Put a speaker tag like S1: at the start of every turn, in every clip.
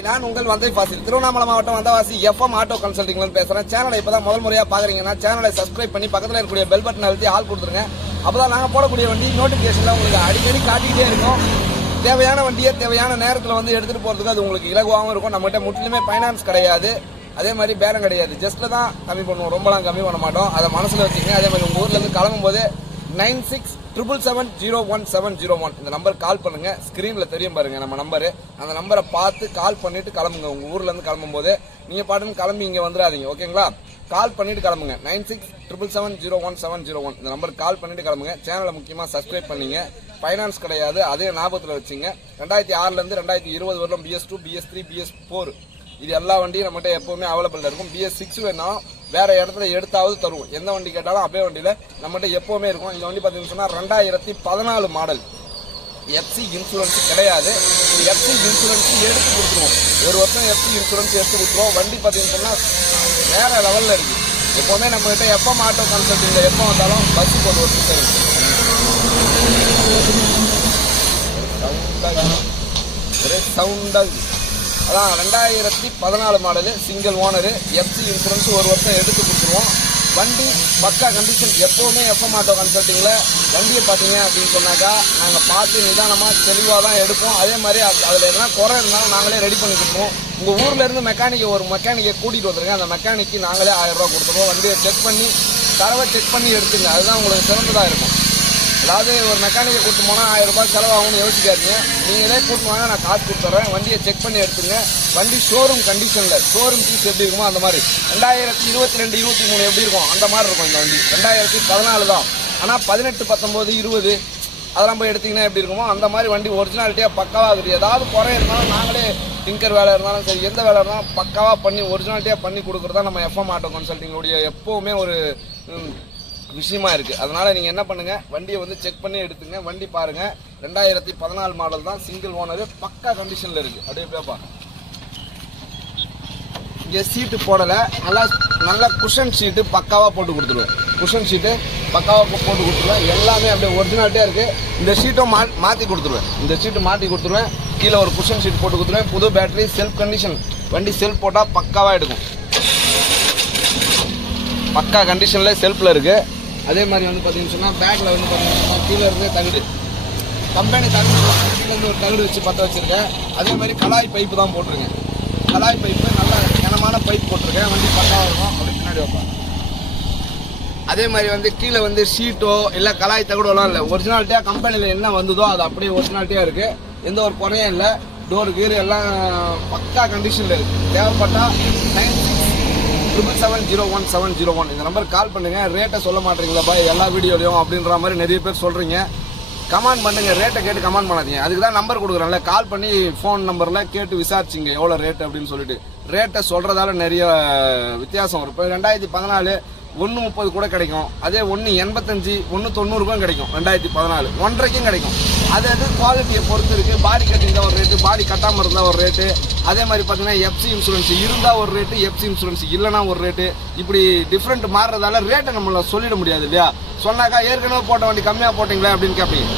S1: நான் உங்கள் வந்தை பாசில் திருவண்ணாமலை மாவட்டம் வந்தவாசி எஃப்எம் ஆட்டோ கன்சல்டிங்ல பேசுறேன். சேனலை இப்பதான் முதல் முறையா பாக்குறீங்கன்னா சேனலை சப்ஸ்கிரைப் பண்ணி பக்கத்துல இருக்கக்கூடிய பெல் பட்டன் அழுத்தி ஆள் கொடுத்துருங்க. அப்பதான் நாங்க போடக்கூடிய வண்டி நோட்டிபிகேஷன்ல உங்களுக்கு அடிக்கடி காட்டிக்கிட்டே இருக்கும். தேவையான வண்டியை தேவையான நேரத்துல வந்து எடுத்துட்டு போறதுக்கு அது உங்களுக்கு இலகுவாகவும் இருக்கும். நம்மகிட்ட முற்றிலுமே ஃபைனான்ஸ் கிடையாது. அதே மாதிரி பேரம் கிடையாது. ஜஸ்ட்ல தான் கம்மி பண்ணுவோம். ரொம்பலாம் கம்மி பண்ண மாட்டோம். அதை மனசுல வச்சுக்கோங்க. அதே மாதிரி உங்க ஊர்ல இருந்து கிளம்பும் போது nine six triple seven zero one seven zero one இந்த நம்பர் கால் பண்ணுங்க. ஸ்க்ரீனில் தெரியும் பாருங்க நம்ம நம்பரு அந்த நம்பரை பார்த்து கால் பண்ணிட்டு கிளம்புங்க. உங்க ஊர்ல இருந்து கிளம்பும் போது நீங்க பாட்டுன்னு கிளம்பி இங்க வந்துடாதீங்க. ஓகேங்களா கால் பண்ணிட்டு கிளம்புங்க. Nine six triple seven zero one seven zero one இந்த நம்பர் கால் பண்ணிட்டு கிளம்புங்க. சேனலை முக்கியமா சப்ஸ்கிரைப் பண்ணீங்க. ஃபைனான்ஸ் கிடையாது. அதே ஞாபகத்தில் வச்சுங்க. ரெண்டாயிரத்தி ஆறுலேருந்து ரெண்டாயிரத்தி இருபது வரலும் BS two BS three BS four இது எல்லா வண்டியும் நம்மகிட்ட எப்போவுமே அவைலபிள் இருக்கும். பிஎஸ் சிக்ஸ் வேணாலும் வேற இடத்துல எடுத்தாவது தருவோம். எந்த வண்டி கேட்டாலும் அப்பே வண்டியில் நம்மகிட்ட எப்போவுமே இருக்கும். இந்த வண்டி பார்த்தீங்கன்னு சொன்னா ரெண்டாயிரத்தி பதினாலு மாடல் எஃப்சி இன்சூரன்ஸ் கிடையாது. எஃப்சி இன்சூரன்ஸ் எடுத்து கொடுத்துருவோம். ஒரு வருஷம் எஃப்சி இன்சூரன்ஸ் எடுத்து கொடுத்துருவோம். வண்டி பார்த்தீங்கன்னு சொன்னால் வேற லெவலில் இருக்குது எப்போவுமே நம்ம கிட்ட எப்போ ஆட்டோ இல்லை. எப்போ வந்தாலும் பஸ் ஒரு வருஷம் தரும் ஒரே சவுண்டாக அதான் ரெண்டாயிரத்தி பதினாலு model single owner FC insurance ஒரு வருஷம் எடுத்து கொடுத்துருவோம். வண்டி பக்கா கண்டிஷன் எப்போவுமே எஃப்எம் ஆட்டோ கன்சல்ட்டிங்கில் வண்டியை பார்த்தீங்க அப்படின்னு சொன்னாக்கா நாங்கள் பார்த்து நிதானமாக தெளிவாக தான் எடுப்போம். அதே மாதிரி அதில் எதனா குறை இருந்தாலும் நாங்களே ரெடி பண்ணி கொடுப்போம். உங்கள் ஊர்லேருந்து மெக்கானிக்கை ஒரு மெக்கானிக்கை கூட்டிகிட்டு வந்துருங்க அந்த மெக்கானிக்கு நாங்களே ஆயிரம் ரூபா கொடுத்துருவோம். வண்டியை செக் பண்ணி தரவை செக் பண்ணி எடுத்துங்க அதுதான் உங்களுக்கு சிறந்ததாக இருக்கும். அதாவது ஒரு மெக்கானிக்கை கூட்டு போனால் ஆயிரம் ரூபாய் செலவாகும்னு யோசிக்காதீங்க. நீங்களே கூட்டு வாங்க நான் காசு கொடுத்துட்றேன் வண்டியை செக் பண்ணி எடுத்துங்க வண்டி ஷோரூம் கண்டிஷனில் ஷோரூம் பீஸ் எப்படி இருக்குமோ அந்த மாதிரி. ரெண்டாயிரத்தி இருபத்தி ரெண்டு இருபத்தி மூணு எப்படி இருக்கும்? அந்த மாதிரி இருக்கும் இந்த வண்டி. ரெண்டாயிரத்தி பதினாலு தான். ஆனால் பதினெட்டு பத்தொம்போது இருபது அதெல்லாம் போய் எடுத்தீங்கன்னா எப்படி இருக்குமோ அந்த மாதிரி வண்டி ஒரிஜினாலிட்டியாக பக்காவாக இருக்குது. ஏதாவது குறை இருந்தாலும் நாங்களே டிங்கர் வேலை இருந்தாலும் சரி எந்த வேலை இருந்தாலும் பக்காவாக பண்ணி ஒரிஜினாலிட்டியாக பண்ணி கொடுக்குறதா நம்ம எஃப்எம் ஆட்டோ கன்சல்ட்டிங்கோடைய எப்போவுமே ஒரு விஷயமா இருக்குது அதனால் நீங்கள் என்ன பண்ணுங்கள் வண்டியை வந்து செக் பண்ணி எடுத்துங்க. வண்டி பாருங்கள் ரெண்டாயிரத்தி பதினாலு மாடல் தான் சிங்கிள் ஓனரு பக்கா கண்டிஷனில் இருக்குது அப்படியே பேப்பா இங்கே சீட்டு போடலை. நல்லா நல்ல குஷன் சீட்டு பக்காவாக போட்டு கொடுத்துருவேன் குஷன் சீட்டு பக்காவாக போ- போட்டு கொடுத்துருவேன் எல்லாமே அப்படியே ஒரிஜினாலிட்டியா இருக்குது இந்த சீட்டும் மா மாற்றி கொடுத்துருவேன். இந்த சீட்டு மாற்றி கொடுத்துருவேன். கீழே ஒரு குஷன் சீட் போட்டு கொடுத்துருவேன். புது பேட்டரி செல்ஃப் கண்டிஷன் வண்டி செல்ஃப் போட்டால் பக்காவாக எடுக்கும். பக்கா கண்டிஷனில் செல்ஃபில் இருக்குது அதே மாதிரி வந்து பார்த்தீங்கன்னு சொன்னால் பேக்கில் வந்து பார்த்தீங்கன்னா கீழே இருந்தே தகுடு. கம்பெனி தகுடு ஒரு தகுடு வச்சு பற்ற வச்சுருக்கேன். அதே மாதிரி கலாய் பைப்பு தான் போட்டிருக்கேன். கலாய் பைப்பு நல்ல கனமான பைப் போட்டிருக்கேன். வண்டி பட்டா இருக்கும் அப்படி பின்னாடி வைப்பேன். அதே மாதிரி வந்து கீழே வந்து ஷீட்டோ இல்லை கலாய் தகடோலாம் இல்லை. ஒரிஜினாலிட்டியாக கம்பெனியில் என்ன வந்ததோ அது அப்படியே ஒரிஜினாலிட்டியாக இருக்குது எந்த ஒரு குறையும் இல்லை. டோர் கீர் எல்லாம் பக்கா கண்டிஷனில் இருக்குது தேவைப்பட்டால் ninety triple seven zero one seven zero one இந்த நம்பர் கால் பண்ணுங்க. ரேட்டை சொல்ல மாட்டீங்களாப்பா. எல்லா வீடியோலையும் அப்படின்ற மாதிரி நிறைய பேர் சொல்றீங்க. கமெண்ட் பண்ணுங்க. ரேட்டை கேட்டு கமெண்ட் பண்ணாதீங்க. அதுக்கு தான் நம்பர் கொடுக்குறேன்ல. கால் பண்ணி ஃபோன் நம்பர்ல கேட்டு விசாரிச்சிங்க. எவ்வளோ ரேட் அப்படின்னு சொல்லிட்டு. ரேட்டை சொல்றதால நிறைய வித்தியாசம் வரும். இப்போ ரெண்டாயிரத்தி பதினாலு ஒன்று முப்பது கூட கிடைக்கும். அதே ஒன்று எண்பத்தஞ்சு ஒன்று தொண்ணூறுக்கும் கிடைக்கும். ரெண்டாயிரத்தி பதினாலு. ஒன்றரைக்கும் கிடைக்கும். அது அது குவாலிட்டியை பொறுத்து இருக்குது பாடி கட்டிங் ஒரு ரேட்டு பாடி கட்டாமல் இருந்தால் ஒரு ரேட்டு அதே மாதிரி பார்த்தீங்கன்னா எஃப்சி இன்சூரன்ஸ் இருந்தால் ஒரு ரேட்டு எஃப்சி இன்சூரன்ஸ் இல்லைனா ஒரு ரேட்டு இப்படி டிஃப்ரெண்ட் மாறுறதால ரேட்டை நம்மளால் சொல்லிட முடியாது இல்லையா? சொன்னாக்கா ஏற்கனவே போட்ட வண்டி கம்மியாக போட்டிங்களே அப்படின்னு கேட்பீங்க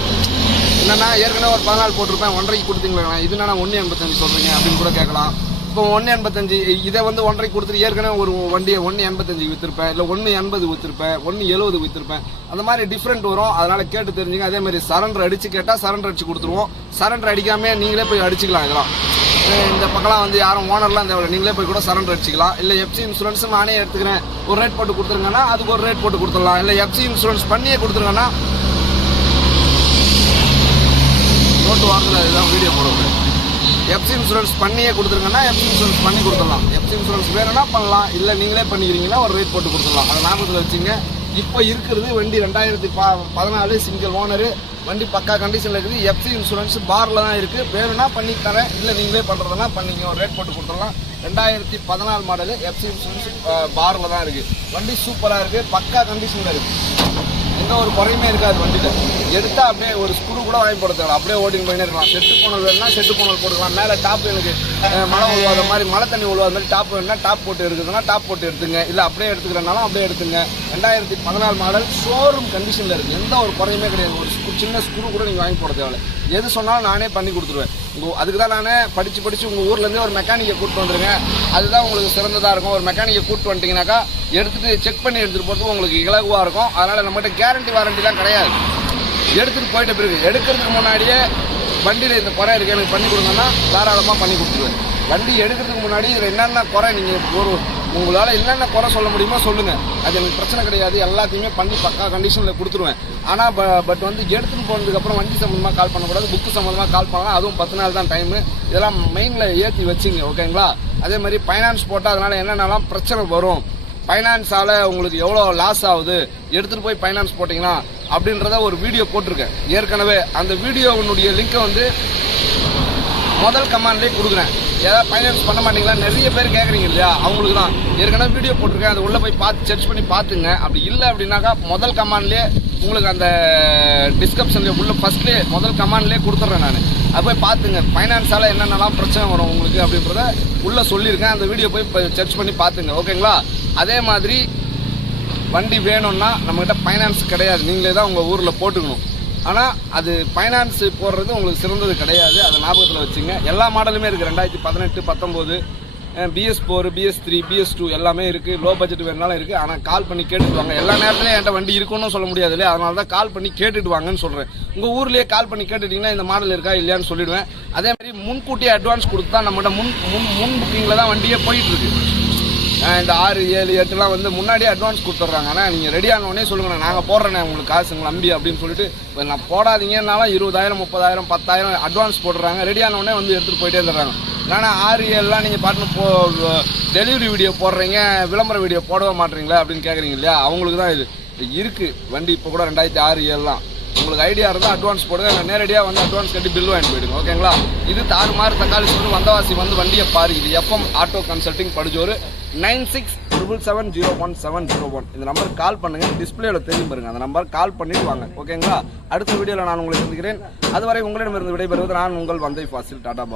S1: என்னன்னா ஏற்கனவே ஒரு பதினாலு போட்டிருப்பேன் ஒன்றரைக்கு கொடுத்தீங்களா இது என்னன்னா ஒன்று எண்பத்தஞ்சு சொல்கிறீங்க அப்படின்னு கூட கேட்கலாம். இப்போ ஒன்று எண்பத்தஞ்சு இதை வந்து ஒன்றரைக்கு கொடுத்துட்டு ஏற்கனவே ஒரு வண்டியை ஒன்று எண்பத்தஞ்சு விற்றுருப்பேன் இல்லை ஒன்று எண்பது விற்றுருப்பேன் ஒன்று எழுபது விற்றுருப்பேன் அந்த மாதிரி டிஃப்ரெண்ட் வரும். அதனால் கேட்டு தெரிஞ்சுங்க. அதே மாதிரி சரண்டர் அடித்து கேட்டால் சரண்டர் அடிச்சு கொடுத்துருவோம். சரண்டர் அடிக்காம நீங்களே போய் அடிச்சுக்கலாம் இதெல்லாம். இந்த பக்கம்லாம் வந்து யாரும் ஓனர்லாம் தேவை நீங்களே போய் கூட சரண்டர் அடிச்சுக்கலாம். இல்லை எஃப்சி இன்சூரன்ஸும் நானே எடுத்துக்கிறேன். ஒரு ரேட் போட்டு கொடுத்துருங்கன்னா அதுக்கு ஒரு ரேட் போட்டு கொடுத்துடலாம். இல்லை எஃப்சி இன்சூரன்ஸ் பண்ணியே கொடுத்துருங்கன்னா நோட்டு வாங்கல இதுதான் வீடியோ போடுவேன் எஃப்சி இன்சூரன்ஸ் பண்ணியே கொடுத்துருங்கன்னா எப்சி இன்சூரன்ஸ் பண்ணி கொடுத்துடலாம். எஃப்சி இன்சூரன்ஸ் வேணும்னா பண்ணலாம். இல்லை நீங்களே பண்ணிக்கிறீங்கன்னா ஒரு ரேட் போட்டு கொடுத்துடலாம். அதை ஞாபகத்தில் வச்சுங்க. இப்போ இருக்கிறது வண்டி ரெண்டாயிரத்தி ப பதினாலு சிங்கிள் ஓனரு வண்டி பக்கா கண்டிஷனில் இருக்குது. எஃப்சி இன்சூரன்ஸ் பாரில் தான் இருக்குது வேணும்னா பண்ணி தரேன். இல்லை நீங்களே பண்ணுறதுனா பண்ணிங்க ஒரு ரேட் போட்டு கொடுத்துடலாம். ரெண்டாயிரத்தி பதினாலு மாடலு எஃப்சி இன்சூரன்ஸ் பாரில் தான் இருக்குது வண்டி சூப்பராக இருக்குது பக்கா கண்டிஷனில் இருக்குது எந்த ஒரு குறையுமே இருக்காது வண்டியில். எடுத்தா அப்படியே ஒரு ஸ்க்ரூ கூட வாங்கி போட தேவை அப்படியே ஓட்டிங் போயினே இருக்கலாம். செட்டு போனல் வேணும்னா செட்டு போனல் போட்டுக்கலாம். மேலே டாப் எனக்கு மழை உழுவாத மாதிரி மழை தண்ணி உழுவாத மாதிரி டாப் வேணும்னா டாப் போட்டு எடுக்குதுன்னா டாப் போட்டு எடுத்துங்க. இல்லை அப்படியே எடுத்துக்கிறனாலும் அப்படியே எடுத்துங்க. ரெண்டாயிரத்தி பதினாலு மாடல் ஷோரூம் கண்டிஷனில் இருக்குது எந்த ஒரு குறையுமே கிடையாது. ஒரு சின்ன ஸ்க்ரூ கூட நீங்கள் வாங்கி போட தேவை எது சொன்னாலும் நானே பண்ணி கொடுத்துருவேன். உங்கள் அதுக்கு தான் நானே படித்து படித்து உங்கள் ஊர்லேருந்து ஒரு மெக்கானிக்கை கூப்பிட்டு வந்துருங்க. அதுதான் உங்களுக்கு சிறந்ததாக இருக்கும். ஒரு மெக்கானிக்கை கூப்பிட்டு வந்துட்டீங்கன்னாக்கா எடுத்துகிட்டு செக் பண்ணி எடுத்துகிட்டு போகிறதுக்கு உங்களுக்கு இலகுவாக இருக்கும். அதனால் நம்மகிட்ட கேரண்டி வாரண்டிலாம் கிடையாது. எடுத்துகிட்டு போயிட்ட பிறகு எடுக்கிறதுக்கு முன்னாடியே வண்டியில் இந்த குறை இருக்குது எனக்கு பண்ணி கொடுங்கன்னா தாராளமாக பண்ணி கொடுத்துருவேன். வண்டி எடுக்கிறதுக்கு முன்னாடி இதில் என்னென்ன குறை நீங்கள் ஒரு உங்களால் என்னென்ன குறை சொல்ல முடியுமோ சொல்லுங்கள் அது எனக்கு பிரச்சனை கிடையாது. எல்லாத்தையுமே பண்ணி பக்கா கண்டிஷனில் கொடுத்துருவேன். ஆனால் ப பட் வந்து எடுத்துகிட்டு போனதுக்கப்புறம் வண்டி சம்மந்தமாக கால் பண்ணக்கூடாது. புக்கு சம்மந்தமாக கால் பண்ணலாம். அதுவும் பத்து நாள் தான் டைமு இதெல்லாம் மெயினில் ஏற்றி வச்சுங்க ஓகேங்களா அதே மாதிரி ஃபைனான்ஸ் போட்டால் அதனால் என்னென்னலாம் பிரச்சனை வரும்? ஃபைனான்ஸால் உங்களுக்கு எவ்வளோ லாஸ் ஆகுது? எடுத்துகிட்டு போய் ஃபைனான்ஸ் போட்டிங்கன்னா அப்படின்றத ஒரு வீடியோ போட்டிருக்கேன். ஏற்கனவே அந்த வீடியோனுடைய லிங்க்கை வந்து முதல் கமாண்ட்லேயே கொடுக்குறேன். ஏதாவது ஃபைனான்ஸ் பண்ண மாட்டீங்களா நிறைய பேர் கேட்குறீங்க இல்லையா? அவங்களுக்கு தான் ஏற்கனவே வீடியோ போட்டிருக்கேன். அது உள்ளே போய் பார்த்து சர்ச் பண்ணி பார்த்துங்க. அப்படி இல்லை அப்படின்னாக்கா முதல் கமாண்ட்லேயே உங்களுக்கு அந்த டிஸ்கிரிப்ஷன்லேயே உள்ள ஃபஸ்ட்லேயே முதல் கமாண்ட்லேயே கொடுத்துட்றேன் நான். அது போய் பார்த்துங்க. ஃபைனான்ஸால் என்னென்னலாம் பிரச்சனை வரும் உங்களுக்கு அப்படின்றத உள்ளே சொல்லியிருக்கேன். அந்த வீடியோ போய் சர்ச் பண்ணி பார்த்துங்க. ஓகேங்களா அதே மாதிரி வண்டி வேணும்னா நம்மக்கிட்ட ஃபைனான்ஸ் கிடையாது. நீங்களே தான் உங்கள் ஊரில் போட்டுக்கணும். ஆனால் அது ஃபைனான்ஸ் போடுறது உங்களுக்கு சிறந்தது கிடையாது. அதை ஞாபகத்தில் வச்சுங்க. எல்லா மாடலுமே இருக்குது ரெண்டாயிரத்தி பதினெட்டு பத்தொம்போது BS four BS three BS two எல்லாமே இருக்குது லோ பட்ஜெட் வேணுனாலும் இருக்குது ஆனால் கால் பண்ணி கேட்டுடுவாங்க எல்லா நேரத்துலையும் என்கிட்ட வண்டி இருக்குன்னு சொல்ல முடியாது இல்லையா? அதனால தான் கால் பண்ணி கேட்டுட்டு வாங்கன்னு சொல்கிறேன் உங்கள் ஊர்லேயே கால் பண்ணி கேட்டுட்டிங்கன்னா இந்த மாடல் இருக்கா இல்லையான்னு சொல்லிடுவேன். அதே மாதிரி முன்கூட்டியே அட்வான்ஸ் கொடுத்து தான் நம்மகிட்ட முன் முன் முன் புக்கிங்கில் தான் வண்டியே போயிட்டுருக்கு இந்த ஆறு ஏழு எட்டுலாம் வந்து முன்னாடியே அட்வான்ஸ் கொடுத்துட்றாங்க. ஆனால் நீங்கள் ரெடியான உடனே சொல்லுங்கண்ணா நாங்கள் போடுறேண்ணே உங்களுக்கு காசு உங்களை நம்பி அப்படின்னு சொல்லிட்டு நான் போடாதீங்கன்னாலும் இருபதாயிரம் முப்பதாயிரம் பத்தாயிரம் அட்வான்ஸ் போடுறாங்க ரெடியான உடனே வந்து எடுத்துகிட்டு போயிட்டே இருந்துடுறாங்க. ஏன்னா ஆறு ஏழுலாம் நீங்கள் பாட்டு போ டெலிவரி வீடியோ போடுறீங்க விளம்பர வீடியோ போடவே மாட்டீங்களா அப்படின்னு கேட்குறீங்க இல்லையா? அவங்களுக்கு தான் இது. இருக்குது வண்டி இப்போ கூட ரெண்டாயிரத்தி ஆறு ஏழுலாம். உங்களுக்கு ஐடியா இருந்தால் அட்வான்ஸ் போடுங்க. நேரடியாக வந்து அட்வான்ஸ் கட்டி பில் வாங்கிட்டு போயிடுங்க. ஓகேங்களா இது தாறுமாறு தக்காளி சொல்லி வந்தவாசி வந்து வண்டியை பாரு இது FM auto consulting படிச்சோரு nine six triple seven zero one seven zero one. இந்த நம்பருக்கு கால் பண்ணுங்கள் டிஸ்பிளேல தெரியும் பாருங்க. அந்த நம்பர் கால் பண்ணிட்டு வாங்க ஓகேங்களா? அடுத்த வீடியோவில் நான் உங்களை சந்திக்கிறேன். அதுவரை உங்களிடமிருந்து விடைபெறுவது நான் உங்கள் வந்தை ஃபாசில். டாடா